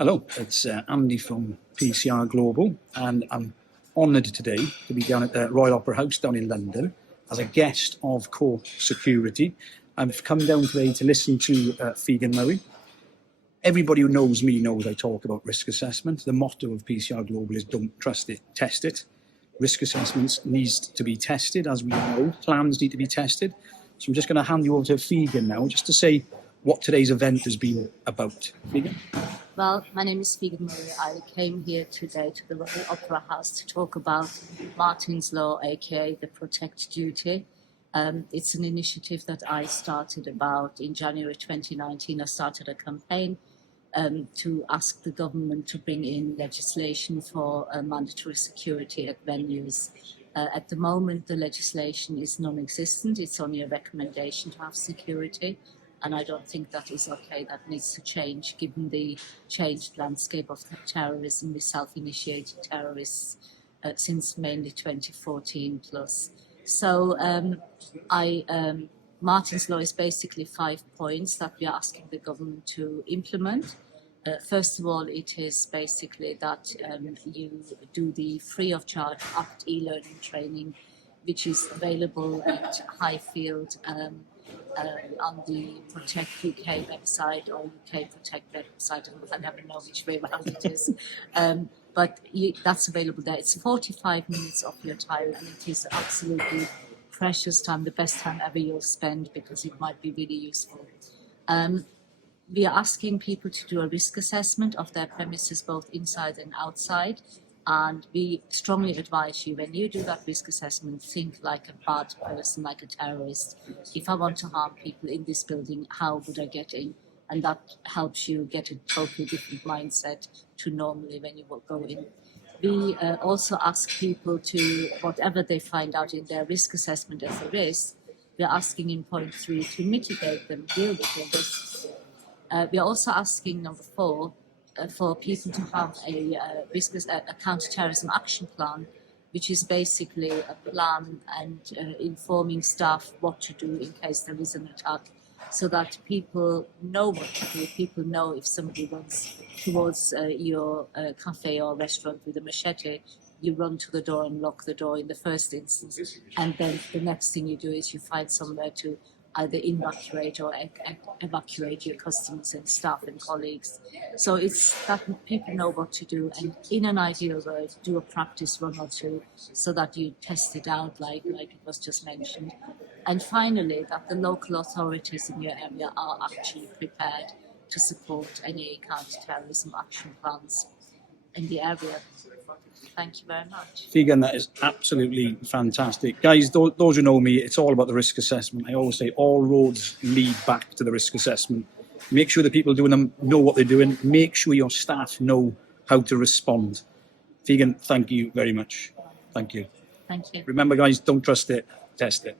Hello, it's Andy from PCR Global, and I'm honoured today to be down at the Royal Opera House down in London as a guest of Core Security. I've come down today to listen to Figen Murray. Everybody who knows me knows I talk about risk assessment. The motto of PCR Global is don't trust it, test it. Risk assessments needs to be tested, as we know. Plans need to be tested. So I'm just going to hand you over to Figen now, just to say what today's event has been about. Figen? Well, my name is Figen Murray. I came here today to the Royal Opera House to talk about Martyn's Law, aka the Protect Duty. It's an initiative that I started about in January 2019. I started a campaign to ask the government to bring in legislation for mandatory security at venues. At the moment, the legislation is non-existent. It's only a recommendation to have security. And I don't think that is okay. That needs to change, given the changed landscape of terrorism with self-initiated terrorists since mainly 2014 plus. So Martyn's Law is basically 5 points that we are asking the government to implement. First of all, it is basically that you do the free of charge ACT e-learning training, which is available at Highfield on the Protect UK website or UK Protect website. I never know which way around it is. But that's available there. It's 45 minutes of your time, and it is absolutely precious time, the best time ever you'll spend, because it might be really useful. We are asking people to do a risk assessment of their premises, both inside and outside. And we strongly advise you, when you do that risk assessment, think like a bad person, like a terrorist. If I want to harm people in this building, how would I get in? And that helps you get a totally different mindset to normally when you will go in. We also ask people to, whatever they find out in their risk assessment as a risk, we're asking in point 3 to mitigate them, deal with the risks. We're also asking, number 4, for people to have a counterterrorism action plan, which is basically a plan and informing staff what to do in case there is an attack, so that people know what to do. People know if somebody runs towards your cafe or restaurant with a machete, you run to the door and lock the door in the first instance, and then the next thing you do is you find somewhere to either evacuate or evacuate your customers and staff and colleagues. So it's that people know what to do, and in an ideal world, do a practice run or two so that you test it out like it was just mentioned. And finally, that the local authorities in your area are actually prepared to support any counter-terrorism action plans in the area. Thank you very much. Figen, that is absolutely fantastic. Guys, those who know me, it's all about the risk assessment. I always say all roads lead back to the risk assessment. Make sure the people doing them know what they're doing. Make sure your staff know how to respond. Figen, thank you very much. Thank you. Thank you. Remember, guys, don't trust it, test it.